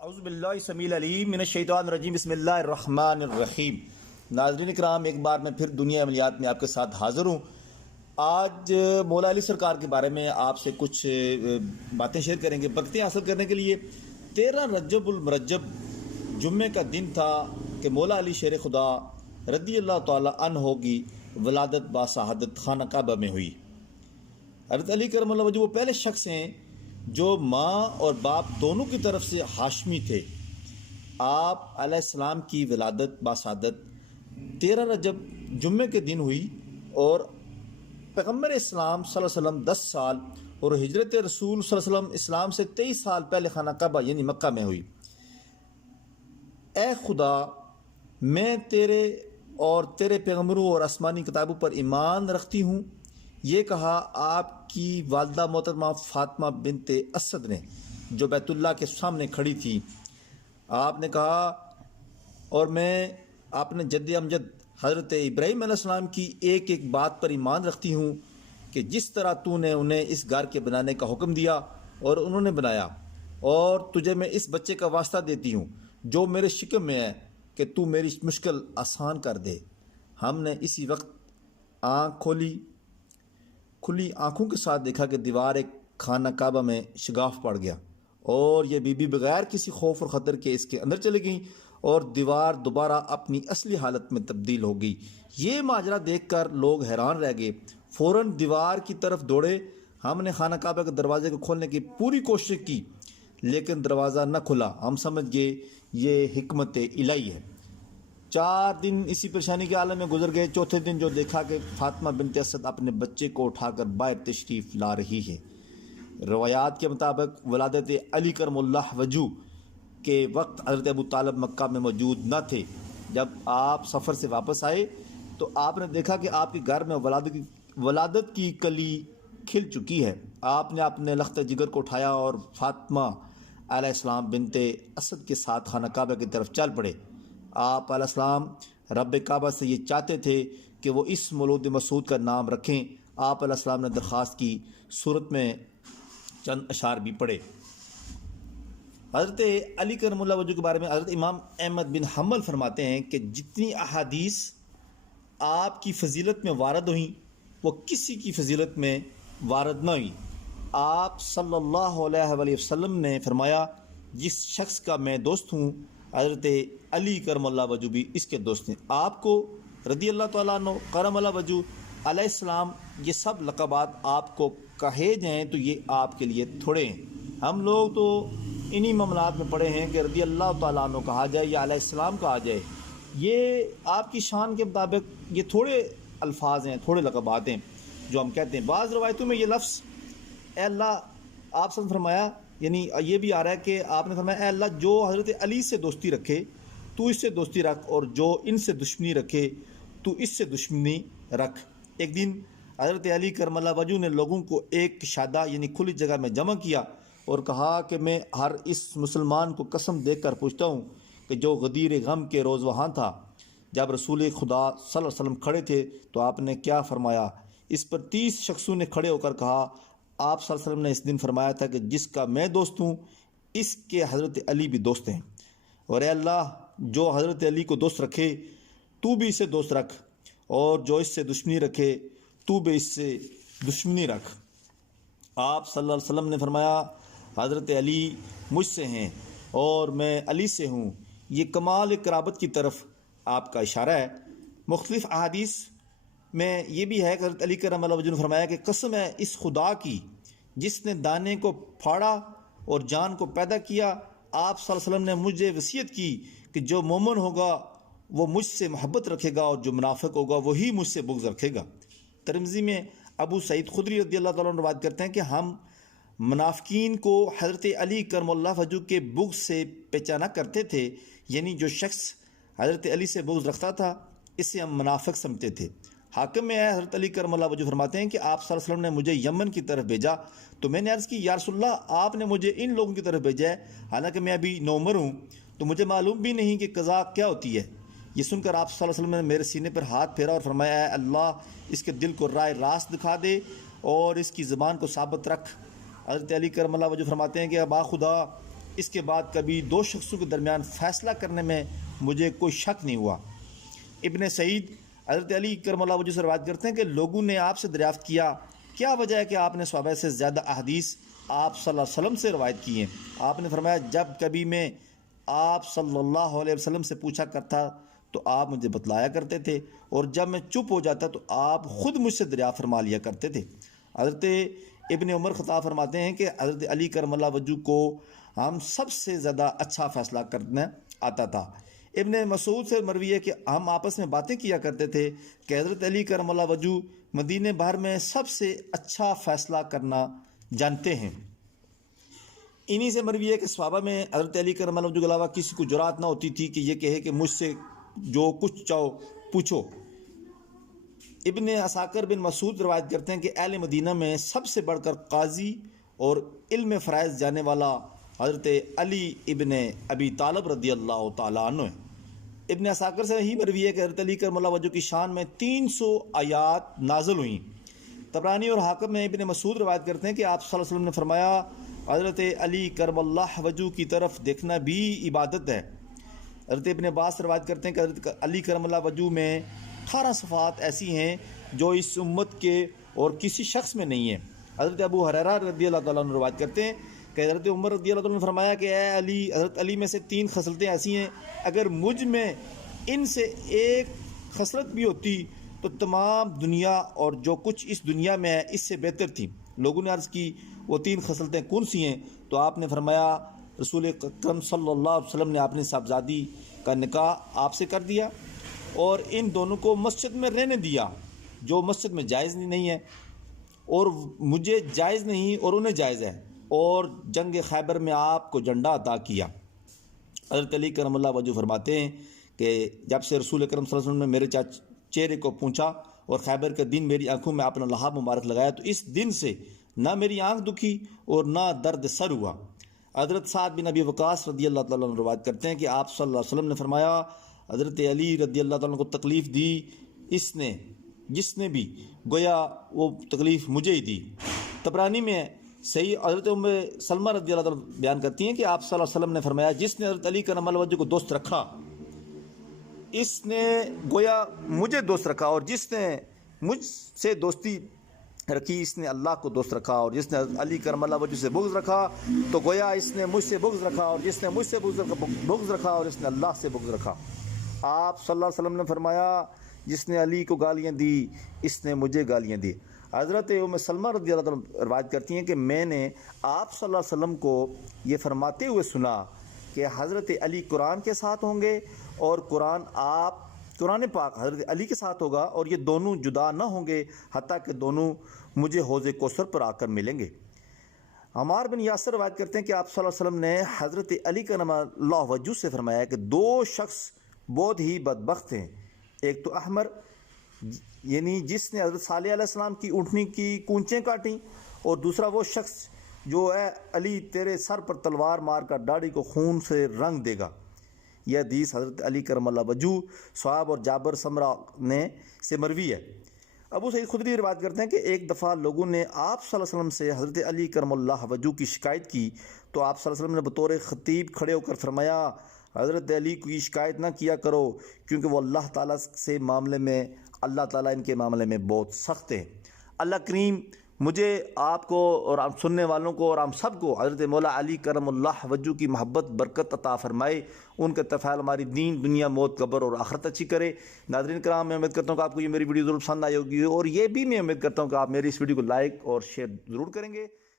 اعوذ باللہ السمیع العلیم من الشیطان الرجیم بسم اللہ الرحمن الرحیم۔ ناظرین کرام، ایک بار میں پھر دنیا عملیات میں آپ کے ساتھ حاضر ہوں۔ آج مولا علی سرکار کے بارے میں آپ سے کچھ باتیں شیئر کریں گے۔ برکتیں حاصل کرنے کے لیے 13 رجب المرجب جمعے کا دن تھا کہ مولا علی شیر خدا رضی اللہ تعالی عنہ کی ولادت باسعادت خانہ کعبہ میں ہوئی۔ حضرت علی کرم اللہ وجہ وہ پہلے شخص ہیں جو ماں اور باپ دونوں کی طرف سے ہاشمی تھے۔ آپ علیہ السلام کی ولادت باسعادت 13 رجب جمعے کے دن ہوئی اور پیغمبر اسلام صلی اللہ علیہ وسلم 10 سال اور ہجرت رسول صلی اللہ علیہ وسلم اسلام سے 23 سال پہلے خانہ کعبہ یعنی مکہ میں ہوئی۔ اے خدا، میں تیرے اور تیرے پیغمبروں اور آسمانی کتابوں پر ایمان رکھتی ہوں، یہ کہا آپ کی والدہ محترمہ فاطمہ بنت اسد نے، جو بیت اللہ کے سامنے کھڑی تھی۔ آپ نے کہا، اور میں اپنے جد امجد حضرت ابراہیم علیہ السلام کی ایک ایک بات پر ایمان رکھتی ہوں کہ جس طرح تو نے انہیں اس گھر کے بنانے کا حکم دیا اور انہوں نے بنایا، اور تجھے میں اس بچے کا واسطہ دیتی ہوں جو میرے شکم میں ہے کہ تو میری مشکل آسان کر دے۔ ہم نے اسی وقت کھلی آنکھوں کے ساتھ دیکھا کہ دیوار ایک خانہ کعبہ میں شگاف پڑ گیا، اور یہ بی بی بغیر کسی خوف اور خطر کے اس کے اندر چلی گئیں اور دیوار دوبارہ اپنی اصلی حالت میں تبدیل ہو گئی۔ یہ ماجرا دیکھ کر لوگ حیران رہ گئے، فوراً دیوار کی طرف دوڑے۔ ہم نے خانہ کعبہ کے دروازے کو کھولنے کی پوری کوشش کی لیکن دروازہ نہ کھلا۔ ہم سمجھ گئے یہ حکمت الہی ہے۔ 4 دن اسی پریشانی کے عالم میں گزر گئے۔ چوتھے دن جو دیکھا کہ فاطمہ بنت اسد اپنے بچے کو اٹھا کر باہر تشریف لا رہی ہے۔ روایات کے مطابق ولادت علی کرم اللہ وجہ کے وقت حضرت ابو طالب مکہ میں موجود نہ تھے۔ جب آپ سفر سے واپس آئے تو آپ نے دیکھا کہ آپ کے گھر میں ولادت کی کلی کھل چکی ہے۔ آپ نے اپنے لخت جگر کو اٹھایا اور فاطمہ علیہ السلام بنت اسد کے ساتھ خانہ کعبہ کی طرف چل پڑے۔ آپ علیہ السلام رب کعبہ سے یہ چاہتے تھے کہ وہ اس مولود مسعود کا نام رکھیں۔ آپ علیہ السلام نے درخواست کی صورت میں چند اشعار بھی پڑھے۔ حضرت علی کرم اللہ وجہ کے بارے میں حضرت امام احمد بن حنبل فرماتے ہیں کہ جتنی احادیث آپ کی فضیلت میں وارد ہوئیں وہ کسی کی فضیلت میں وارد نہ ہوئیں۔ آپ صلی اللہ علیہ وآلہ وسلم نے فرمایا، جس شخص کا میں دوست ہوں حضرت علی کرم اللہ وجہ بھی اس کے دوست ہیں۔ آپ کو رضی اللہ تعالیٰ عنہ کرم اللہ وجہ علیہ السلام یہ سب لقبات آپ کو کہے جائیں تو یہ آپ کے لیے تھوڑے ہیں۔ ہم لوگ تو انہی معاملات میں پڑے ہیں کہ رضی اللہ تعالیٰ عنہ کہا جائے یا علیہ السلام کہا جائے، یہ آپ کی شان کے مطابق یہ تھوڑے الفاظ ہیں، تھوڑے لقبات ہیں جو ہم کہتے ہیں۔ بعض روایتوں میں یہ لفظ اے اللہ آپ سے فرمایا، یعنی یہ بھی آ رہا ہے کہ آپ نے فرمایا اے اللہ جو حضرت علی سے دوستی رکھے تو اس سے دوستی رکھ، اور جو ان سے دشمنی رکھے تو اس سے دشمنی رکھ۔ ایک دن حضرت علی کرم اللہ وجہ نے لوگوں کو ایک شادہ یعنی کھلی جگہ میں جمع کیا اور کہا کہ میں ہر اس مسلمان کو قسم دے کر پوچھتا ہوں کہ جو غدیر غم کے روز وہاں تھا جب رسول خدا صلی اللہ علیہ وسلم کھڑے تھے تو آپ نے کیا فرمایا؟ اس پر 30 شخصوں نے کھڑے ہو کر کہا، آپ صلی اللہ علیہ وسلم نے اس دن فرمایا تھا کہ جس کا میں دوست ہوں اس کے حضرت علی بھی دوست ہیں، اور اے اللہ جو حضرت علی کو دوست رکھے تو بھی اسے دوست رکھ، اور جو اس سے دشمنی رکھے تو بھی اس سے دشمنی رکھ۔ آپ صلی اللہ علیہ وسلم نے فرمایا، حضرت علی مجھ سے ہیں اور میں علی سے ہوں۔ یہ کمال قرابت کی طرف آپ کا اشارہ ہے۔ مختلف احادیث میں یہ بھی ہے کہ حضرت علی کرم اللہ وجہ نے فرمایا کہ قسم ہے اس خدا کی جس نے دانے کو پھاڑا اور جان کو پیدا کیا، آپ صلی اللہ علیہ وسلم نے مجھے وصیت کی کہ جو مومن ہوگا وہ مجھ سے محبت رکھے گا اور جو منافق ہوگا وہی مجھ سے بغض رکھے گا۔ ترمذی میں ابو سعید خدری رضی اللہ تعالیٰ عنہ روایت کرتے ہیں کہ ہم منافقین کو حضرت علی کرم اللہ وجہ کے بغض سے پہچانا کرتے تھے، یعنی جو شخص حضرت علی سے بغض رکھتا تھا اسے ہم منافق سمجھتے تھے۔ حاکم میں ہے حضرت علی کرم اللہ وجہ فرماتے ہیں کہ آپ صلی اللہ علیہ وسلم نے مجھے یمن کی طرف بھیجا تو میں نے عرض کی، یا رسول اللہ آپ نے مجھے ان لوگوں کی طرف بھیجا ہے، حالانکہ میں ابھی نوعمر ہوں تو مجھے معلوم بھی نہیں کہ قضا کیا ہوتی ہے۔ یہ سن کر آپ صلی اللہ علیہ وسلم نے میرے سینے پر ہاتھ پھیرا اور فرمایا، اے اللہ اس کے دل کو راہ راست دکھا دے اور اس کی زبان کو ثابت رکھ۔ حضرت علی کرم اللہ وجہ فرماتے ہیں کہ ابا خدا اس کے بعد کبھی دو شخصوں کے درمیان فیصلہ کرنے میں مجھے کوئی شک نہیں ہوا۔ ابن سعید حضرت علی کرم اللہ وجہ سے روایت کرتے ہیں کہ لوگوں نے آپ سے دریافت کیا کیا وجہ ہے کہ آپ نے صحابہ سے زیادہ احادیث آپ صلی اللہ علیہ وسلم سے روایت کی ہیں؟ آپ نے فرمایا جب کبھی میں آپ صلی اللہ علیہ وسلم سے پوچھا کرتا تو آپ مجھے بتلایا کرتے تھے، اور جب میں چپ ہو جاتا تو آپ خود مجھ سے دریافت فرما لیا کرتے تھے۔ حضرت ابن عمر خطاب فرماتے ہیں کہ حضرت علی کرم اللہ وجہ کو ہم سب سے زیادہ اچھا فیصلہ کرنا آتا تھا۔ ابن مسعود سے مروی ہے کہ ہم آپس میں باتیں کیا کرتے تھے کہ حضرت علی کرم اللہ وجہ مدینہ بھر میں سب سے اچھا فیصلہ کرنا جانتے ہیں۔ انہی سے مروی ہے کہ صحابہ میں حضرت علی کرم اللہ وجہ کے علاوہ کسی کو جرات نہ ہوتی تھی کہ یہ کہے کہ مجھ سے جو کچھ چاہو پوچھو۔ ابن عساکر بن مسعود روایت کرتے ہیں کہ اہل مدینہ میں سب سے بڑھ کر قاضی اور علم فرائض جانے والا حضرت علی ابن ابی طالب رضی اللہ تعالیٰ عنہ ہے۔ ابن عساکر سے ہی مروی ہے کہ حضرت علی کرم اللہ وجہ کی شان میں 300 آیات نازل ہوئیں۔ طبرانی اور حاکم میں ابن مسعود روایت کرتے ہیں کہ آپ صلی اللہ علیہ وسلم نے فرمایا حضرت علی کرم اللہ وجہ کی طرف دیکھنا بھی عبادت ہے۔ حضرت ابن عباس روایت کرتے ہیں کہ حضرت علی کرم اللہ وجہ میں 18 صفات ایسی ہیں جو اس امت کے اور کسی شخص میں نہیں ہیں۔ حضرت ابو ہریرہ رضی اللہ تعالیٰ عنہ روایت کرتے ہیں کہ حضرت عمر رضی اللہ تعالیٰ عنہ نے فرمایا کہ اے علی، حضرت علی میں سے 3 خصلتیں ایسی ہیں اگر مجھ میں ان سے ایک خصلت بھی ہوتی تو تمام دنیا اور جو کچھ اس دنیا میں ہے اس سے بہتر تھی۔ لوگوں نے عرض کی وہ 3 خصلتیں کون سی ہیں؟ تو آپ نے فرمایا رسول اکرم صلی اللہ علیہ وسلم نے اپنی صاحبزادی کا نکاح آپ سے کر دیا اور ان دونوں کو مسجد میں رہنے دیا جو مسجد میں جائز نہیں ہے، اور مجھے جائز نہیں اور انہیں جائز ہے، اور جنگ خیبر میں آپ کو جھنڈا عطا کیا۔ حضرت علی کرم اللہ وجہ فرماتے ہیں کہ جب سے رسول اکرم صلی اللہ علیہ وسلم نے میرے چہرے کو پونچھا اور خیبر کے دن میری آنکھوں میں آپ نے لہاب مبارک لگایا تو اس دن سے نہ میری آنکھ دکھی اور نہ درد سر ہوا۔ حضرت سعد بن ابی وقاص رضی اللہ تعالیٰ عنہ روایت کرتے ہیں کہ آپ صلی اللہ علیہ وسلم نے فرمایا حضرت علی رضی اللہ تعالیٰ عنہ کو تکلیف دی جس نے بھی گویا وہ تکلیف مجھے ہی دی۔ طبرانی میں صحیح حضرت ام سلمہ رضی اللہ تعالیٰ بیان کرتی ہیں کہ آپ صلی اللہ علیہ وسلم نے فرمایا جس نے حضرت علی کرم اللہ وجہ کو دوست رکھا اس نے گویا مجھے دوست رکھا، اور جس نے مجھ سے دوستی رکھی اس نے اللہ کو دوست رکھا، اور جس نے علی کرم اللہ وجہ سے بغض رکھا تو گویا اس نے مجھ سے بغض رکھا، اور جس نے مجھ سے بغض رکھا اور اس نے اللہ سے بغض رکھا۔ آپ صلی اللہ علیہ وسلم نے فرمایا جس نے علی کو گالیاں دی اس نے مجھے گالیاں دی۔ حضرت ام سلمہ رضی اللہ عنہ روایت کرتی ہیں کہ میں نے آپ صلی اللہ علیہ وسلم کو یہ فرماتے ہوئے سنا کہ حضرت علی قرآن کے ساتھ ہوں گے اور قرآن پاک حضرت علی کے ساتھ ہوگا، اور یہ دونوں جدا نہ ہوں گے حتیٰ کہ دونوں مجھے حوض کوثر پر آ کر ملیں گے۔ عمار بن یاسر روایت کرتے ہیں کہ آپ صلی اللہ علیہ وسلم نے حضرت علی کرم اللہ وجہ سے فرمایا کہ 2 شخص بہت ہی بدبخت ہیں، ایک تو احمر یعنی جس نے حضرت صالح علیہ السلام کی اونٹنی کی کونچیں کاٹیں، اور دوسرا وہ شخص جو اے علی تیرے سر پر تلوار مار کر داڑھی کو خون سے رنگ دے گا۔ یہ حدیث حضرت علی کرم اللہ وجہ صحاب اور جابر سمرہ نے سے مروی ہے۔ ابو سعید خدری روایت کرتے ہیں کہ ایک دفعہ لوگوں نے آپ صلی اللہ علیہ وسلم سے حضرت علی کرم اللہ وجہ کی شکایت کی تو آپ صلی اللہ علیہ وسلم نے بطور خطیب کھڑے ہو کر فرمایا حضرت علی کو یہ شکایت نہ کیا کرو کیونکہ وہ اللہ تعالیٰ سے معاملے میں اللہ تعالیٰ ان کے معاملے میں بہت سخت ہے۔ اللہ کریم مجھے آپ کو اور ہم سننے والوں کو اور ہم سب کو حضرت مولا علی کرم اللہ وجہ کی محبت برکت عطا فرمائے، ان کا تفعیل ہماری دین دنیا موت قبر اور آخرت اچھی کرے۔ ناظرین کرام، میں امید کرتا ہوں کہ آپ کو یہ میری ویڈیو ضرور پسند آئی ہوگی، اور یہ بھی میں امید کرتا ہوں کہ آپ میری اس ویڈیو کو لائک اور شیئر ضرور کریں گے۔